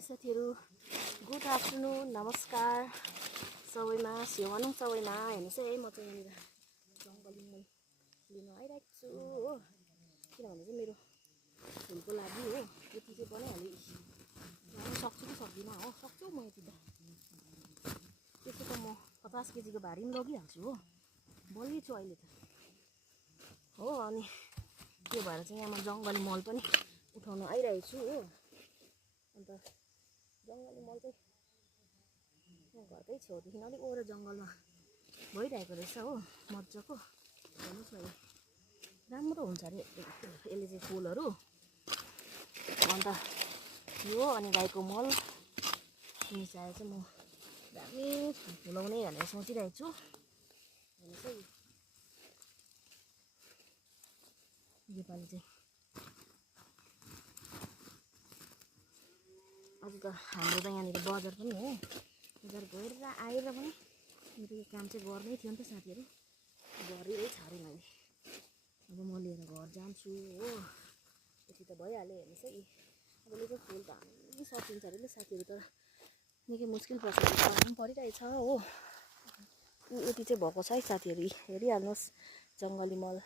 High साथीहरू, good afternoon, नमस्कार सबैमा, स्योहानुङ सबैमा। हेर्नुहोस् है, म चाहिँ यहाँनिर जङ्गली मल लिन आइरहेको छु हो, किनभने चाहिँ मेरो फुलको लागि हो। यति चाहिँ बनाइहालेँ, सक्छु कि सक्दिनँ हो, सक्छु म यति त। त्यसो त म 50 केजीको भारी पनि लगिहाल्छु हो, बलियो छु अहिले त हो। अनि त्यो भएर चाहिँ यहाँ म जङ्गली मल पनि उठाउन आइरहेको छु हो। अन्त जङ्गली मल चाहिँ यहाँ घरकै छेउदेखि अलिक ओर जङ्गलमा भइरहेको रहेछ हो, मजाको। हेर्नुहोस् न, राम्रो हुन्छ अरे यसले चाहिँ फुलहरू। अन्त यो अनि गाईको मल मिसाएर चाहिँ म दामी फुल फुलाउने भनेर सोचिरहेको छु। हेर्नुहोस् है, योपालि चाहिँ आज त हाम्रो त यहाँनिर बजार पनि हो, बजार गएर आएर पनि मेरो यो काम चाहिँ गर्नै थियो नि त साथीहरू, गरिरै छाडेँ मैले। अब म लिएर घर जान्छु हो, यति त भइहाल्यो। हेर्नुहोस् है, अब यो चाहिँ फुल त हामी सकिन्छ अरे नि साथीहरू, तर निकै मुस्किल पर्छ, पनि परिरहेछ हो। यति चाहिँ भएको छ है साथीहरू, हेरिहाल्नुहोस् जङ्गली मल।